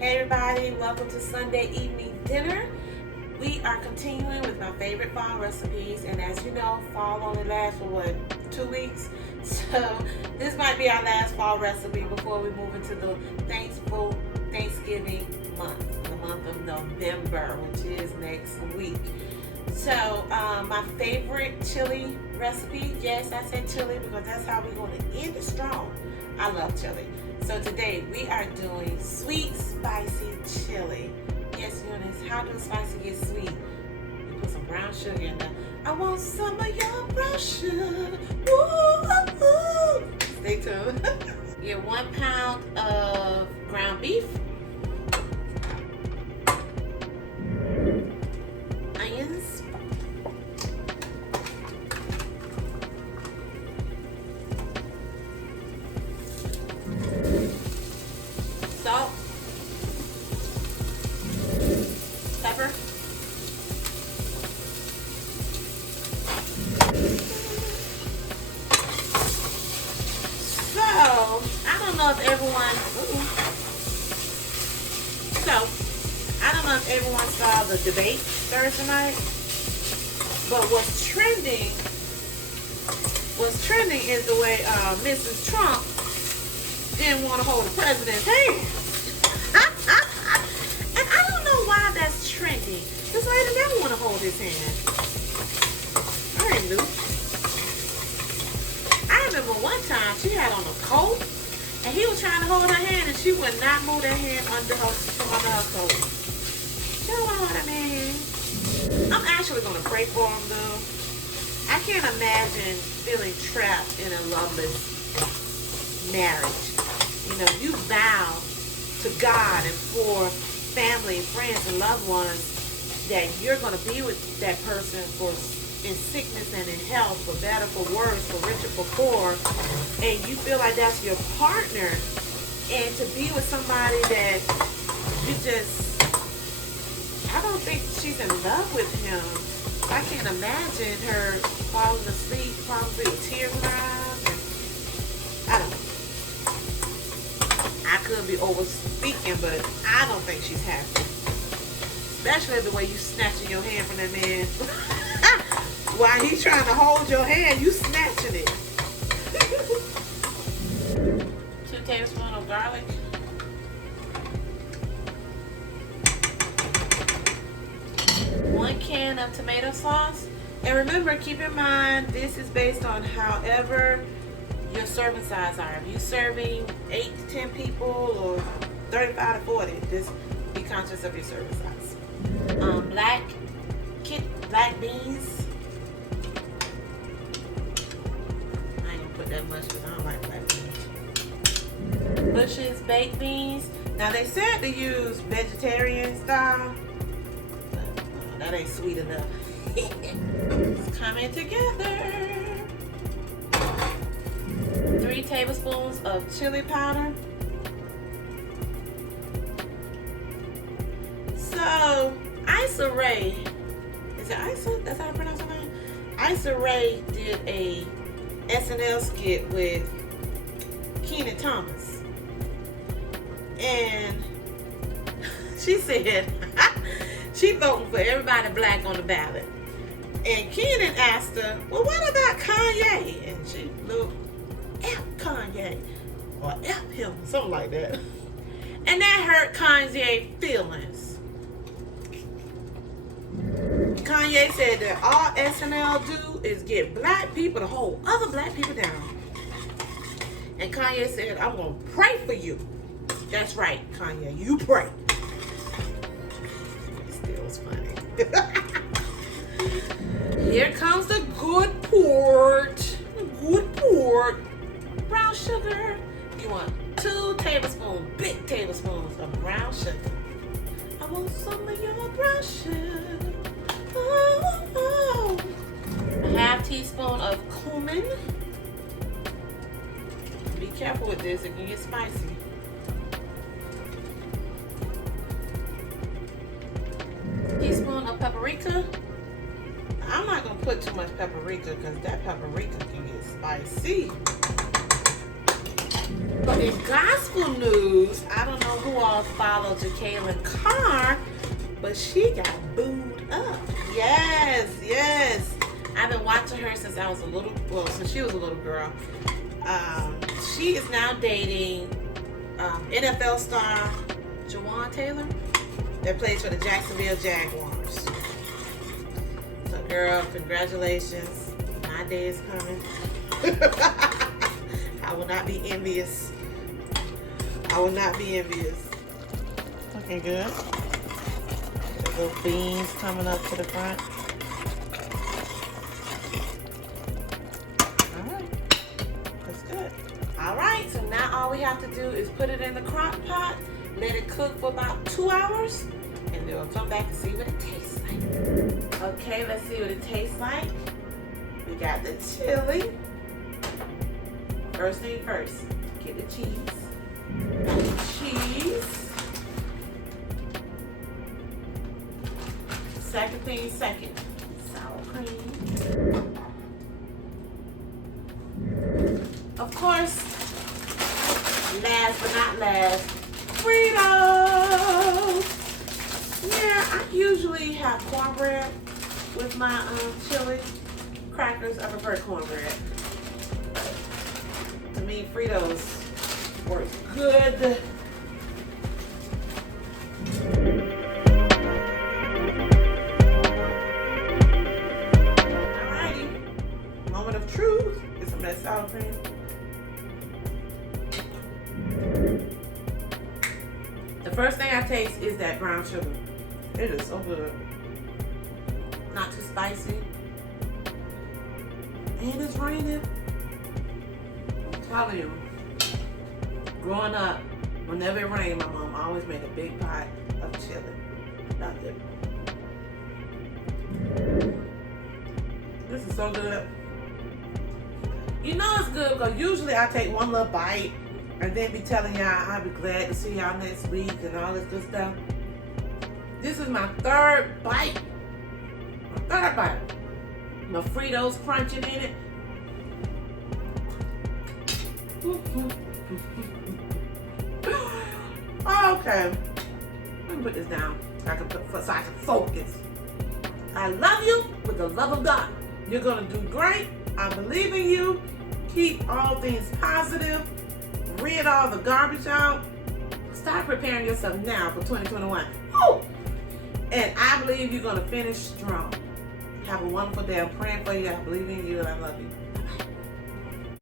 Hey everybody, welcome to Sunday evening dinner. We are continuing with my favorite fall recipes, and as you know, fall only lasts for what, 2 weeks? So this might be our last fall recipe before we move into the Thanksgiving month, the month of November, which is next week. So my favorite chili recipe, yes, I said chili because that's how we're going to end it strong. I love chili. So today we are doing sweet spicy chili. Yes, Eunice, how does spicy get sweet? You put some brown sugar in there. I want some of your brown sugar. Ooh, ooh, ooh. Stay tuned. Get 1 pound of ground beef, onions, salt, pepper, so I don't know if everyone saw the debate Thursday night, but what's trending is the way Mrs. Trump didn't want to hold the president's hand. And I don't know why that's trending. This lady never want to hold his hand. I ain't new. I remember one time she had on a coat and he was trying to hold her hand and she would not move that hand from under her coat. She don't want to hold that man. I'm actually going to pray for him though. I can't imagine feeling trapped in a loveless marriage. You know, you vow to God and for family, friends, and loved ones that you're going to be with that person in sickness and in health, for better, for worse, for richer, for poor, and you feel like that's your partner, and to be with somebody that you just, I don't think she's in love with him. I can't imagine her falling asleep, probably with tears in her eyes. I don't know. I could be over speaking, but I don't think she's happy. Especially the way you snatching your hand from that man. While he's trying to hold your hand, you snatching it. 2 tablespoons of garlic. One can of tomato sauce. And remember, keep in mind, this is based on however your serving size are. If you're serving 8 to 10 people or 35 to 40, just be conscious of your serving size. Black beans. I ain't gonna put that much because I don't like black beans. Bush's baked beans. Now they said to use vegetarian style, but that ain't sweet enough. It's coming together. 3 tablespoons of chili powder. So, Issa Rae, is it Issa? That's how I pronounce her name? Issa Rae did a SNL skit with Kenan Thomas. And she said she voting for everybody black on the ballot. And Kenan asked her, well, what about Kanye? And she looked, F Kanye, or F him, something like that. And that hurt Kanye's feelings. Kanye said that all SNL do is get black people to hold other black people down. And Kanye said, I'm going to pray for you. That's right, Kanye, you pray. It still was funny. Here comes the good port. Good port. Brown sugar. You want 2 tablespoons, big tablespoons of brown sugar. I want some of your brown sugar. Oh, oh. A half teaspoon of cumin. Be careful with this, it can get spicy. Teaspoon of paprika. I'm not going to put too much paprika because that paprika can get spicy. But in gospel news, I don't know who all followed Jacqueline Carr, but she got booed up. Yes. I've been watching her since I was since she was a little girl. She is now dating NFL star Jawan Taylor that plays for the Jacksonville Jaguars. So girl, congratulations. My day is coming. I will not be envious. Looking good. The little beans coming up to the front. Alright, so now all we have to do is put it in the crock pot, let it cook for about 2 hours, and then we'll come back and see what it tastes like. Okay, let's see what it tastes like. We got the chili. First thing first, get the cheese. Got the cheese. Second thing second, sour cream. Of course, last but not last, Fritos. Yeah, I usually have cornbread with my chili crackers. I prefer cornbread. To me, Fritos work good. Alrighty, moment of truth. Get some of that sour cream. The first thing I taste is that brown sugar. It is so good. Not too spicy. And it's raining. I'm telling you, growing up, whenever it rained, my mom always made a big pot of chili. Loved it. This is so good. You know it's good because usually I take one little bite and then be telling y'all I'll be glad to see y'all next week and all this good stuff. This is my third bite. My Fritos crunching in it. Okay. Let me put this down so I can focus. I love you with the love of God. You're gonna do great. I believe in you. Keep all things positive. Rid all the garbage out. Start preparing yourself now for 2021. Woo! And I believe you're going to finish strong. Have a wonderful day. I'm praying for you. I believe in you and I love you.